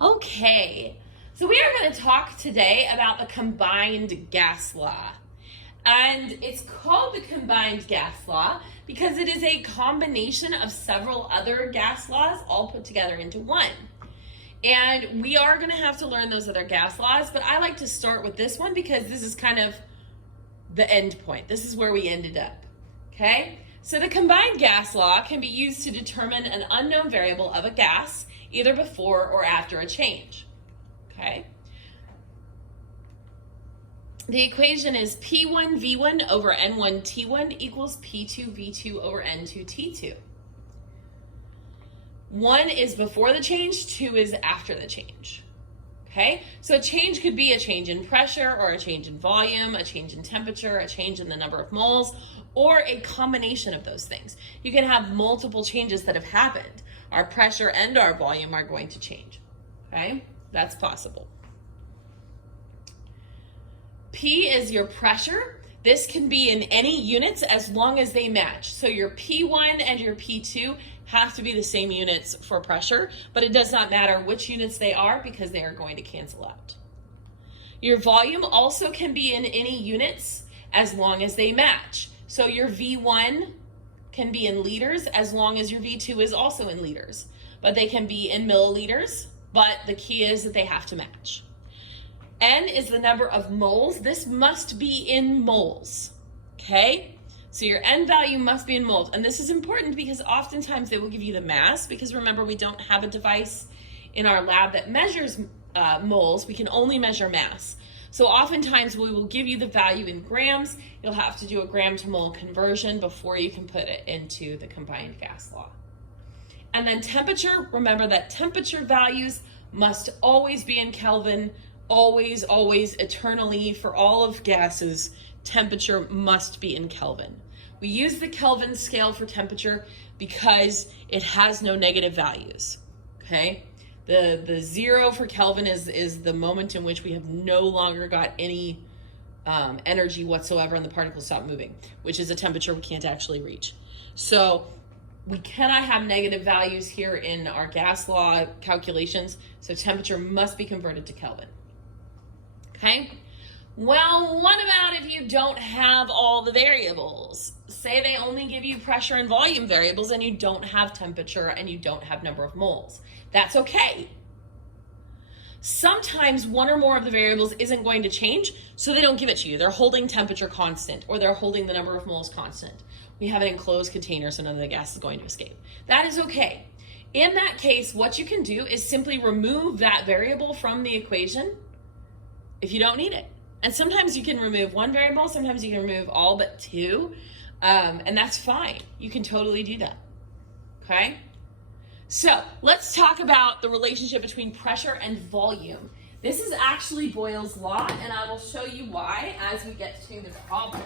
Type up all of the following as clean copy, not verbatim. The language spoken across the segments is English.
Okay, so we are going to talk today about the combined gas law. And it's called the combined gas law because it is a combination of several other gas laws all put together into one. And we are going to have to learn those other gas laws, but I like to start with this one because this is kind of the end point. This is where we ended up, okay? So the combined gas law can be used to determine an unknown variable of a gas, either before or after a change, okay? The equation is P1V1 over N1T1 equals P2V2 over N2T2. 1 is before the change, 2 is after the change. Okay, so a change could be a change in pressure or a change in volume, a change in temperature, a change in the number of moles, or a combination of those things. You can have multiple changes that have happened. Our pressure and our volume are going to change. Okay, that's possible. P is your pressure. This can be in any units as long as they match. So your P1 and your P2 have to be the same units for pressure, but it does not matter which units they are because they are going to cancel out. Your volume also can be in any units as long as they match. So your V1 can be in liters as long as your V2 is also in liters, but they can be in milliliters, but the key is that they have to match. N is the number of moles. This must be in moles, okay? So your N value must be in moles. And this is important because oftentimes they will give you the mass because remember, we don't have a device in our lab that measures moles. We can only measure mass. So oftentimes we will give you the value in grams. You'll have to do a gram to mole conversion before you can put it into the combined gas law. And then temperature, remember that temperature values must always be in Kelvin. Always, always, eternally, for all of gases, temperature must be in Kelvin. We use the Kelvin scale for temperature because it has no negative values, okay? The 0 for Kelvin is the moment in which we have no longer got any energy whatsoever and the particles stop moving, which is a temperature we can't actually reach. So we cannot have negative values here in our gas law calculations, so temperature must be converted to Kelvin. Okay, well, what about if you don't have all the variables? Say they only give you pressure and volume variables and you don't have temperature and you don't have number of moles. That's okay. Sometimes one or more of the variables isn't going to change, so they don't give it to you. They're holding temperature constant or they're holding the number of moles constant. We have an enclosed container, so none of the gas is going to escape. That is okay. In that case, what you can do is simply remove that variable from the equation if you don't need it. And sometimes you can remove one variable, sometimes you can remove all but two, and that's fine. You can totally do that, okay? So let's talk about the relationship between pressure and volume. This is actually Boyles Law, and I will show you why as we get to the problem.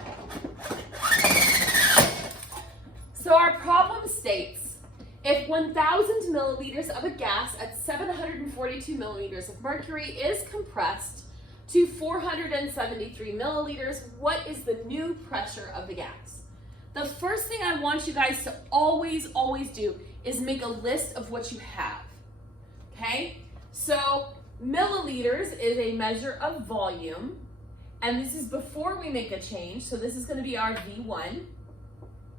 So our problem states, if 1,000 milliliters of a gas at 742 milliliters of mercury is compressed to 473 milliliters, what is the new pressure of the gas? The first thing I want you guys to always do is make a list of what you have, okay? So milliliters is a measure of volume, and this is before we make a change, so this is gonna be our V1,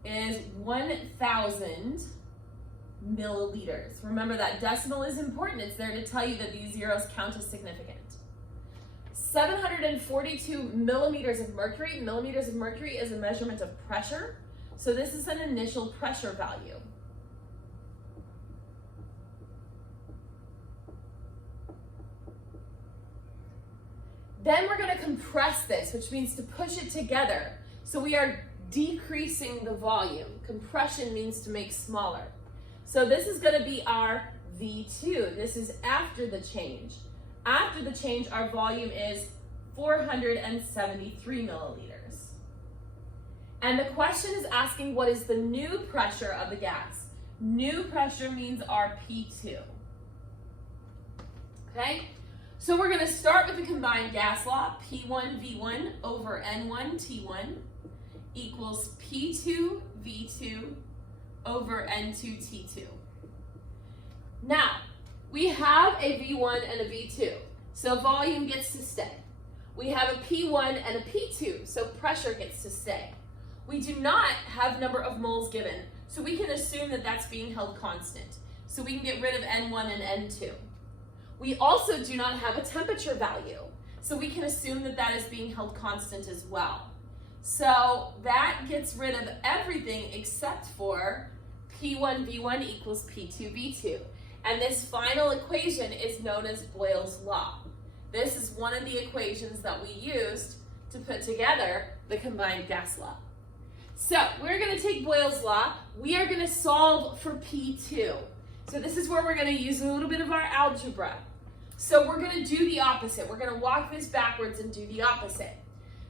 is 1,000 milliliters. Remember that decimal is important. It's there to tell you that these zeros count as significant. 742 millimeters of mercury. Millimeters of mercury is a measurement of pressure. So this is an initial pressure value. Then we're going to compress this, which means to push it together. So we are decreasing the volume. Compression means to make smaller. So this is going to be our V2. This is after the change. After the change, our volume is 473 milliliters. And the question is asking what is the new pressure of the gas. New pressure means our P2. Okay? So we're going to start with the combined gas law. P1V1 over N1T1 equals P2V2 over N2T2. Now, We have a V1 and a V2, so volume gets to stay. We have a P1 and a P2, so pressure gets to stay. We do not have number of moles given, so we can assume that that's being held constant. So we can get rid of N1 and N2. We also do not have a temperature value, so we can assume that that is being held constant as well. So that gets rid of everything except for P1 V1 equals P2 V2. And this final equation is known as Boyles Law. This is one of the equations that we used to put together the combined gas law. So we're going to take Boyles Law. We are going to solve for P2. So this is where we're going to use a little bit of our algebra. So we're going to do the opposite. We're going to walk this backwards and do the opposite.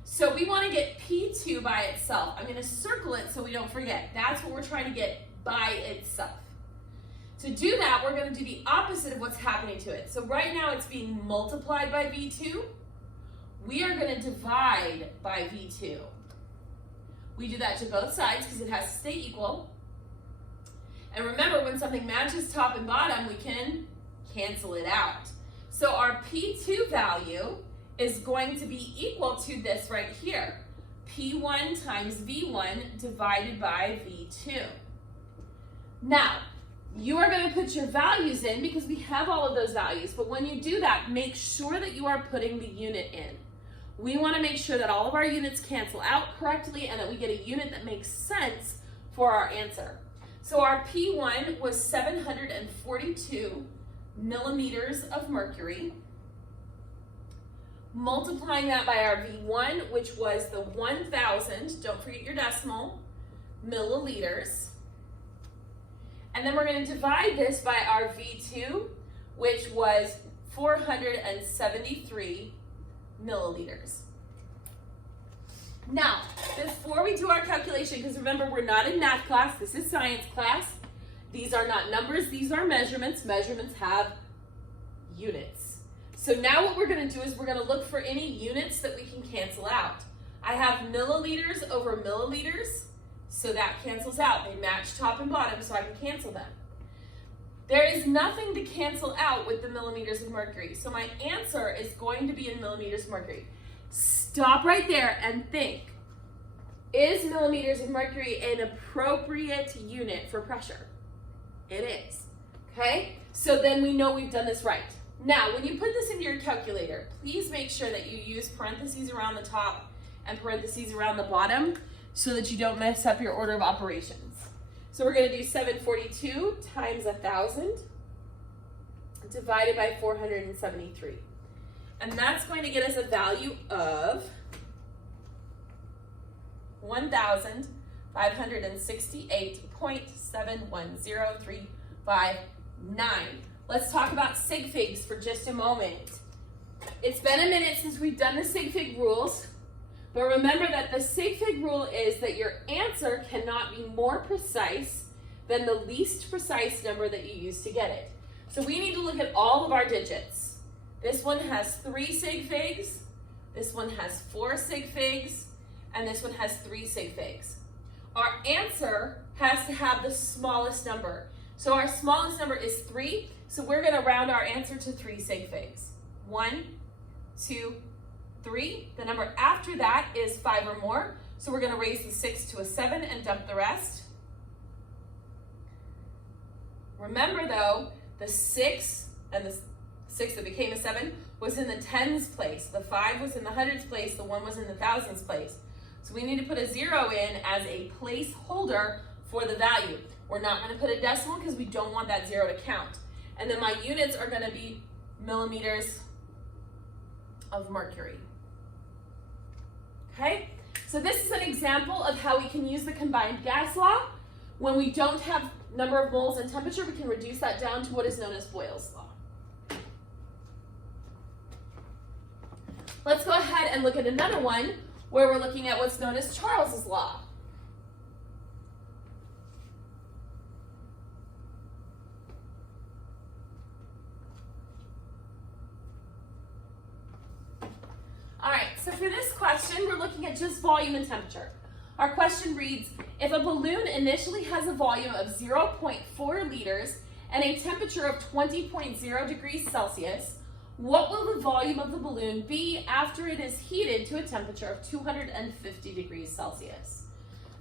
So we want to get P2 by itself. I'm going to circle it so we don't forget. That's what we're trying to get by itself. To do that, we're going to do the opposite of what's happening to it. So right now it's being multiplied by V2. We are going to divide by V2. We do that to both sides because it has to stay equal. And remember, when something matches top and bottom, we can cancel it out. So our P2 value is going to be equal to this right here. P1 times V1 divided by V2. Now, you are going to put your values in because we have all of those values. But when you do that, make sure that you are putting the unit in. We want to make sure that all of our units cancel out correctly and that we get a unit that makes sense for our answer. So our P1 was 742 millimeters of mercury. Multiplying that by our V1, which was the 1,000, don't forget your decimal, milliliters. And then we're going to divide this by our V2, which was 473 milliliters. Now, before we do our calculation, because remember, we're not in math class, this is science class. These are not numbers, these are measurements. Measurements have units. So now what we're going to do is we're going to look for any units that we can cancel out. I have milliliters over milliliters. So that cancels out. They match top and bottom, so I can cancel them. There is nothing to cancel out with the millimeters of mercury. So my answer is going to be in millimeters of mercury. Stop right there and think. Is millimeters of mercury an appropriate unit for pressure? It is. Okay? So then we know we've done this right. Now, when you put this into your calculator, please make sure that you use parentheses around the top and parentheses around the bottom, so that you don't mess up your order of operations. So we're going to do 742 times 1,000 divided by 473. And that's going to get us a value of 1,568.71035.9. Let's talk about sig figs for just a moment. It's been a minute since we've done the sig fig rules. But remember that the sig fig rule is that your answer cannot be more precise than the least precise number that you use to get it. So we need to look at all of our digits. This one has 3 sig figs, this one has 4 sig figs, and this one has 3 sig figs. Our answer has to have the smallest number. So our smallest number is 3, so we're going to round our answer to 3 sig figs. 1, 2, 3. The number after that is 5 or more. So we're going to raise the 6 to a 7 and dump the rest. Remember though, the 6 and the 6 that became a 7 was in the tens place. The 5 was in the hundreds place. The 1 was in the thousands place. So we need to put a 0 in as a placeholder for the value. We're not going to put a decimal because we don't want that 0 to count. And then my units are going to be millimeters of mercury. Okay, so this is an example of how we can use the combined gas law. When we don't have number of moles and temperature, we can reduce that down to what is known as Boyles Law. Let's go ahead and look at another one where we're looking at what's known as Charles's law. All right, so for this question, we're looking at just volume and temperature. Our question reads, if a balloon initially has a volume of 0.4 liters and a temperature of 20.0 degrees Celsius, what will the volume of the balloon be after it is heated to a temperature of 250 degrees Celsius?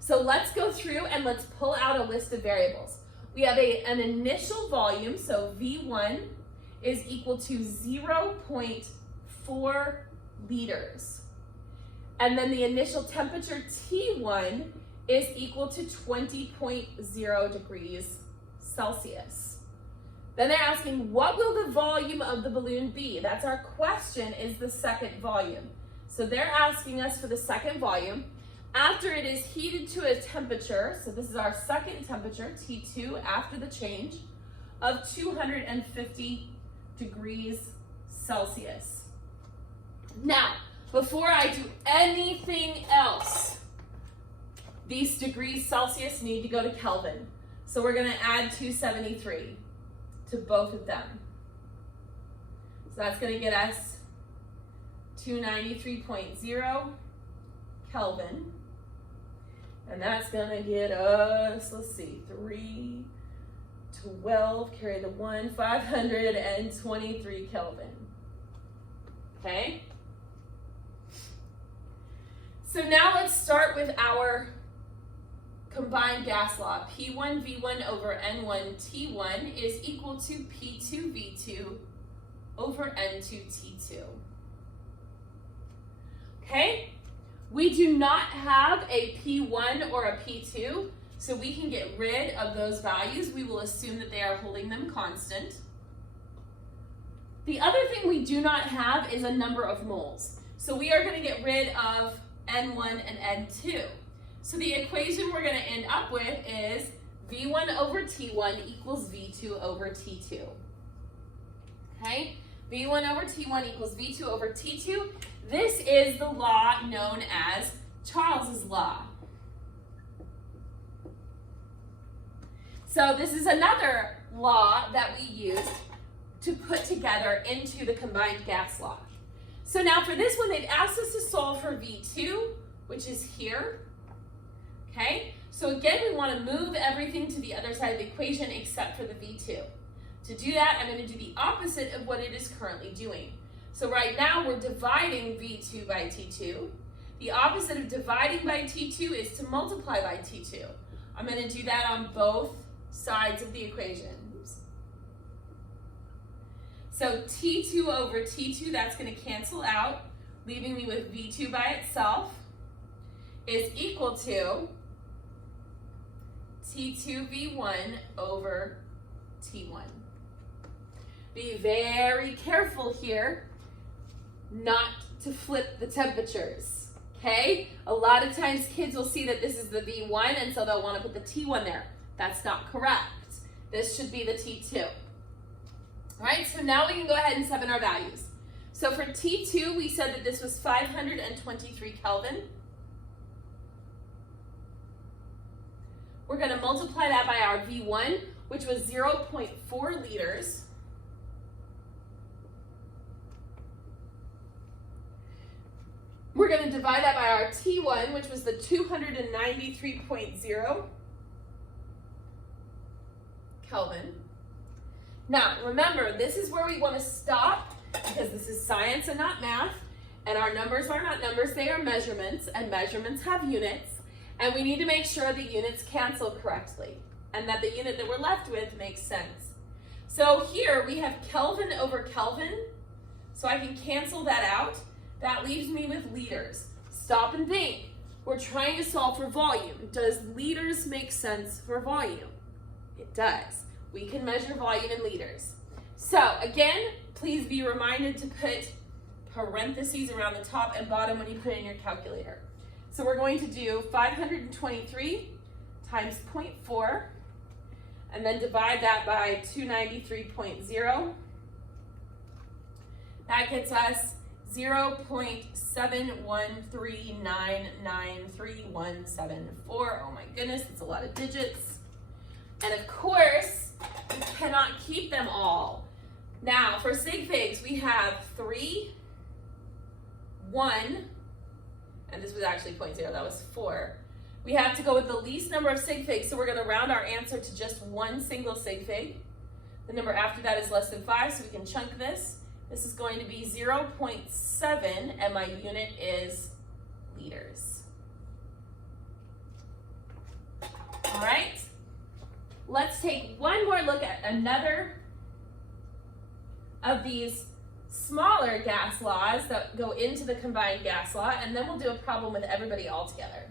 So let's go through and let's pull out a list of variables. We have an initial volume, so V1 is equal to 0.4 liters. And then the initial temperature T1 is equal to 20.0 degrees Celsius. Then they're asking, what will the volume of the balloon be? That's our question, is the second volume. So they're asking us for the second volume. After it is heated to a temperature, so this is our second temperature, T2, after the change, of 250 degrees Celsius. Now, before I do anything else, these degrees Celsius need to go to Kelvin. So we're going to add 273 to both of them. So that's going to get us 293.0 Kelvin. And that's going to get us, let's see, 312, carry the 1, 523 Kelvin. Okay? So now let's start with our combined gas law. P1 V1 over N1 T1 is equal to P2 V2 over N2 T2. Okay? We do not have a P1 or a P2, so we can get rid of those values. We will assume that they are holding them constant. The other thing we do not have is a number of moles. So we are going to get rid of N1 and N2. So the equation we're going to end up with is V1 over T1 equals V2 over T2. Okay? V1 over T1 equals V2 over T2. This is the law known as Charles's law. So this is another law that we use to put together into the combined gas law. So now for this one, they've asked us to solve for V2, which is here. Okay? So again, we want to move everything to the other side of the equation except for the V2. To do that, I'm going to do the opposite of what it is currently doing. So right now, we're dividing V2 by T2. The opposite of dividing by T2 is to multiply by T2. I'm going to do that on both sides of the equation. So T2 over T2, that's going to cancel out, leaving me with V2 by itself, is equal to T2 V1 over T1. Be very careful here not to flip the temperatures, okay? A lot of times kids will see that this is the V1 and so they'll want to put the T1 there. That's not correct. This should be the T2. All right, so now we can go ahead and sub in our values. So for T2, we said that this was 523 Kelvin. We're going to multiply that by our V1, which was 0.4 liters. We're going to divide that by our T1, which was the 293.0 Kelvin. Now, remember, this is where we want to stop because this is science and not math, and our numbers are not numbers, they are measurements, and measurements have units, and we need to make sure the units cancel correctly and that the unit that we're left with makes sense. So here we have Kelvin over Kelvin, so I can cancel that out. That leaves me with liters. Stop and think. We're trying to solve for volume. Does liters make sense for volume? It does. We can measure volume in liters. So again, please be reminded to put parentheses around the top and bottom when you put in your calculator. So we're going to do 523 times 0.4 and then divide that by 293.0. That gets us 0.713993174. Oh my goodness, it's a lot of digits. And of course, we cannot keep them all. Now, for sig figs, we have 3, 1, and this was actually 0.0, that was 4. We have to go with the least number of sig figs, so we're going to round our answer to just one single sig fig. The number after that is less than 5, so we can chunk this. This is going to be 0.7, and my unit is liters. All right, let's take one more look at another of these smaller gas laws that go into the combined gas law, and then we'll do a problem with everybody all together.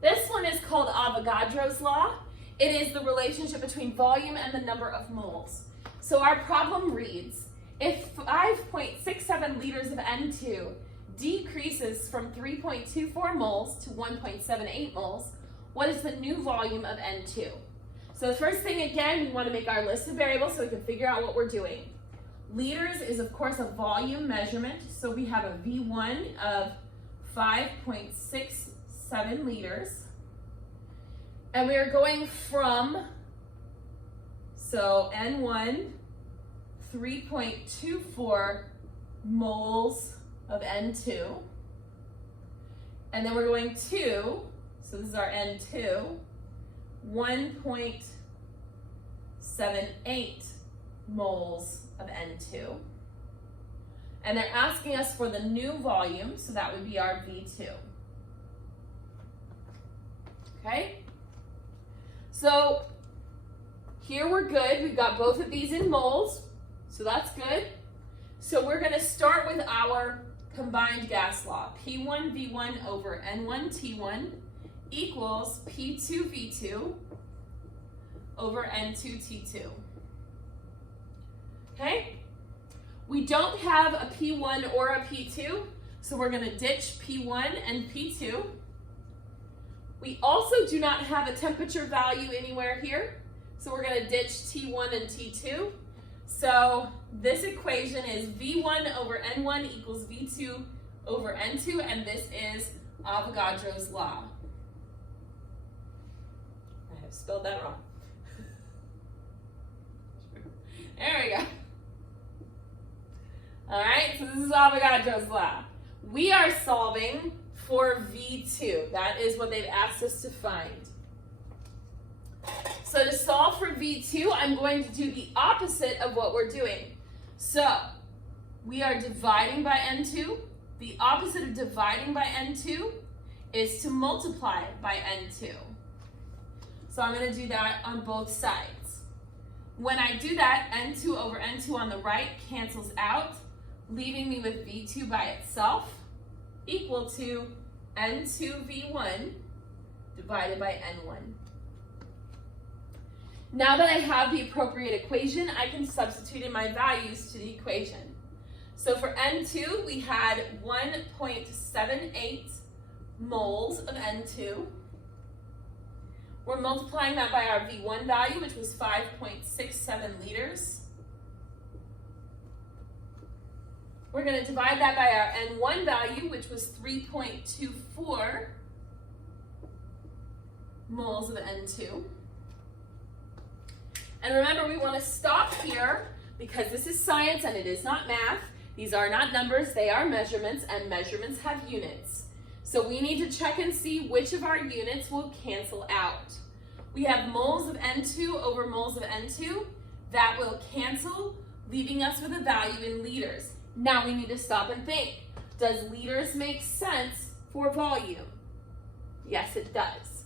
This one is called Avogadro's law. It is the relationship between volume and the number of moles. So our problem reads, if 5.67 liters of N2 decreases from 3.24 moles to 1.78 moles, what is the new volume of N2? So the first thing, again, we want to make our list of variables so we can figure out what we're doing. Liters is, of course, a volume measurement. So we have a V1 of 5.67 liters. And we are going from, so N1, 3.24 moles of N2. And then we're going to, so this is our N2, 1.78 moles of N2. And they're asking us for the new volume, so that would be our V2. Okay? So here we're good. We've got both of these in moles, so that's good. So we're going to start with our combined gas law. P1V1 over N1T1 equals P2V2 over N2T2. Okay? We don't have a P1 or a P2, so we're going to ditch P1 and P2. We also do not have a temperature value anywhere here, so we're going to ditch T1 and T2. So this equation is V1 over N1 equals V2 over N2, and this is Avogadro's law. I have spelled that wrong. There we go. All right, so this is Avogadro's law. We are solving for V2. That is what they've asked us to find. So to solve for V2, I'm going to do the opposite of what we're doing. So we are dividing by N2. The opposite of dividing by N2 is to multiply by N2. So I'm going to do that on both sides. When I do that, N2 over N2 on the right cancels out, leaving me with V2 by itself equal to N2V1 divided by N1. Now that I have the appropriate equation, I can substitute in my values to the equation. So for N2, we had 1.78 moles of N2. We're multiplying that by our V1 value, which was 5.67 liters. We're going to divide that by our N1 value, which was 3.24 moles of N2. And remember, we want to stop here because this is science and it is not math. These are not numbers, they are measurements, and measurements have units. So we need to check and see which of our units will cancel out. We have moles of N2 over moles of N2. That will cancel, leaving us with a value in liters. Now we need to stop and think. Does liters make sense for volume? Yes, it does.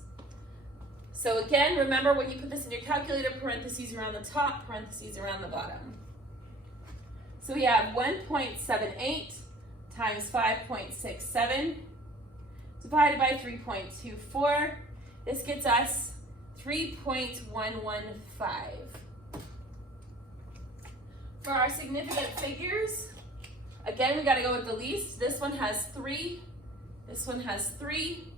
So again, remember when you put this in your calculator, parentheses around the top, parentheses around the bottom. So we have 1.78 times 5.67 divided by 3.24. This gets us 3.115. For our significant figures, again, we got to go with the least. This one has 3. This one has 3.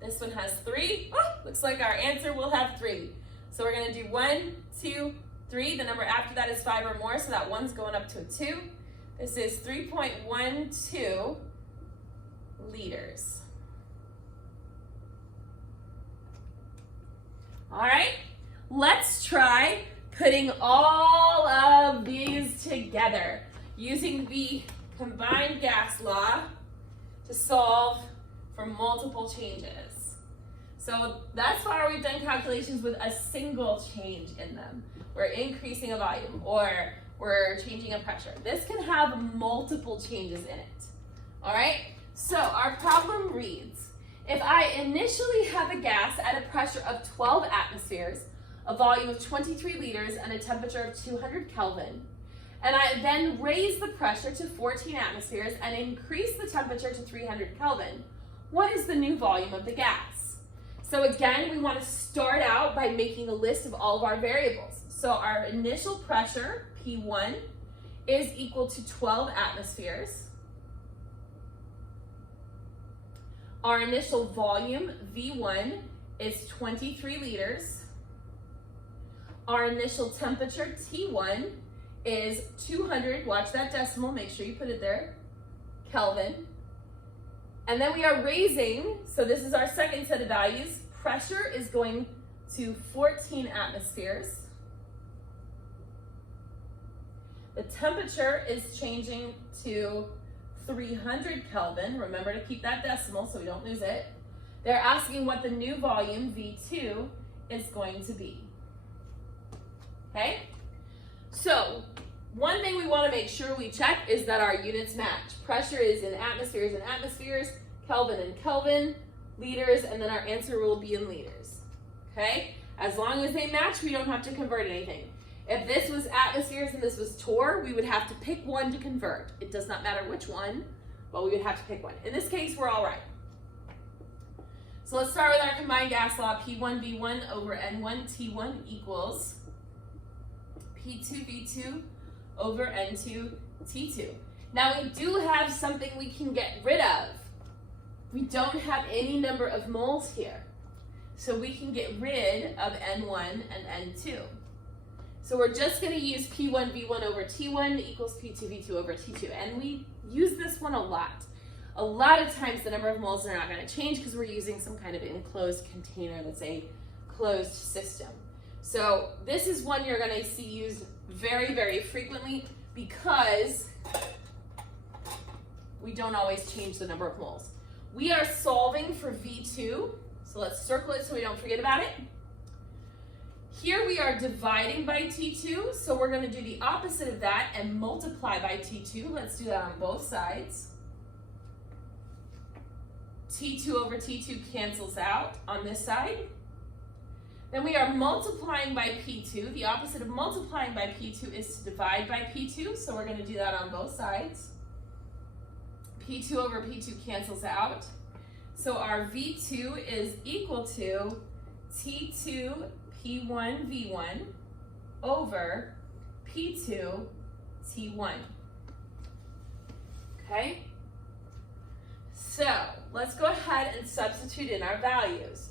This one has 3. Oh, looks like our answer will have 3. So we're going to do 1, 2, 3. The number after that is 5 or more, so that 1's going up to a 2. This is 3.12 liters. All right, let's try putting all of these together using the combined gas law to solve for multiple changes. So thus far we've done calculations with a single change in them. We're increasing a volume or we're changing a pressure. This can have multiple changes in it. All right, so our problem reads, if I initially have a gas at a pressure of 12 atmospheres, a volume of 23 liters, and a temperature of 200 Kelvin, and I then raise the pressure to 14 atmospheres and increase the temperature to 300 Kelvin, what is the new volume of the gas? So again, we want to start out by making a list of all of our variables. So our initial pressure, P1, is equal to 12 atmospheres. Our initial volume, V1, is 23 liters. Our initial temperature, T1, is 200, watch that decimal, make sure you put it there, Kelvin. And then we are raising, so this is our second set of values. Pressure is going to 14 atmospheres. The temperature is changing to 300 Kelvin. Remember to keep that decimal so we don't lose it. They're asking what the new volume, V2, is going to be. Okay? So, one thing we want to make sure we check is that our units match. Pressure is in atmospheres and atmospheres, Kelvin and Kelvin, liters, and then our answer will be in liters. Okay? As long as they match, we don't have to convert anything. If this was atmospheres and this was torr, we would have to pick one to convert. It does not matter which one, but we would have to pick one. In this case, we're all right. So let's start with our combined gas law. P1V1 over N1T1 equals P2V2 over N2T2. Now we do have something we can get rid of. We don't have any number of moles here. So we can get rid of N1 and N2. So we're just going to use P1V1 over T1 equals P2V2 over T2. And we use this one a lot. A lot of times the number of moles are not going to change because we're using some kind of enclosed container that's a closed system. So this is one you're going to see used very, very frequently because we don't always change the number of moles. We are solving for V2, so let's circle it so we don't forget about it. Here we are dividing by T2, so we're going to do the opposite of that and multiply by T2. Let's do that on both sides. T2 over T2 cancels out on this side. Then we are multiplying by P2. The opposite of multiplying by P2 is to divide by P2, so we're going to do that on both sides. P2 over P2 cancels out. So our V2 is equal to T2 P1 V1 over P2 T1. Okay? So let's go ahead and substitute in our values.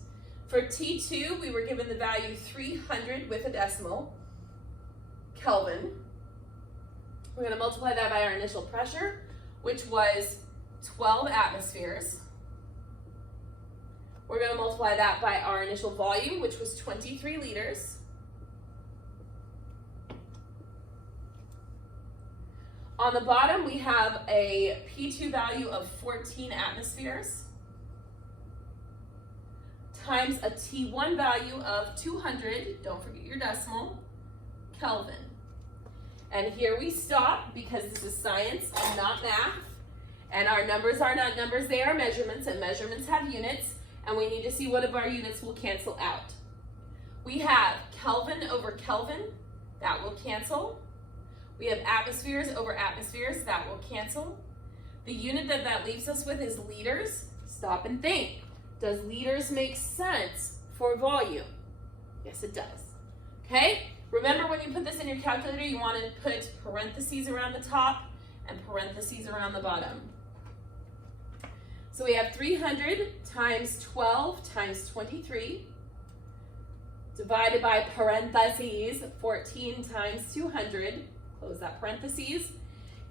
For T2, we were given the value 300 with a decimal, Kelvin. We're going to multiply that by our initial pressure, which was 12 atmospheres. We're going to multiply that by our initial volume, which was 23 liters. On the bottom, we have a P2 value of 14 atmospheres times a T1 value of 200, don't forget your decimal, Kelvin. And here we stop because this is science and not math. And our numbers are not numbers, they are measurements, and measurements have units. And we need to see what of our units will cancel out. We have Kelvin over Kelvin, that will cancel. We have atmospheres over atmospheres, that will cancel. The unit that leaves us with is liters. Stop and think. Does liters make sense for volume? Yes, it does. Okay? Remember when you put this in your calculator, you want to put parentheses around the top and parentheses around the bottom. So we have 300 times 12 times 23 divided by parentheses 14 times 200. Close that parentheses.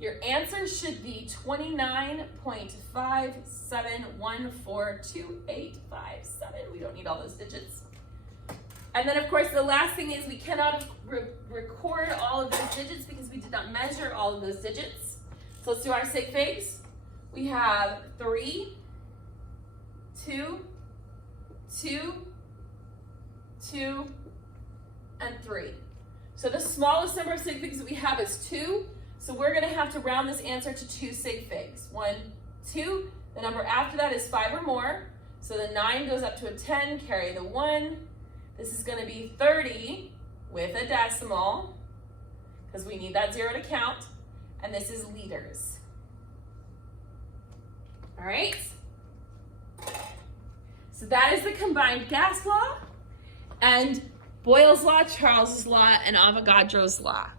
Your answer should be 29.57142857. We don't need all those digits. And then, of course, the last thing is we cannot record all of those digits because we did not measure all of those digits. So let's do our sig figs. We have 3, 2, 2, 2, and 3. So the smallest number of sig figs that we have is 2. So we're going to have to round this answer to 2 sig figs. 1, 2. The number after that is 5 or more. So the 9 goes up to a 10, carry the 1. This is going to be 30 with a decimal, because we need that 0 to count. And this is liters. All right? So that is the combined gas law and Boyles Law, Charles's Law, and Avogadro's Law.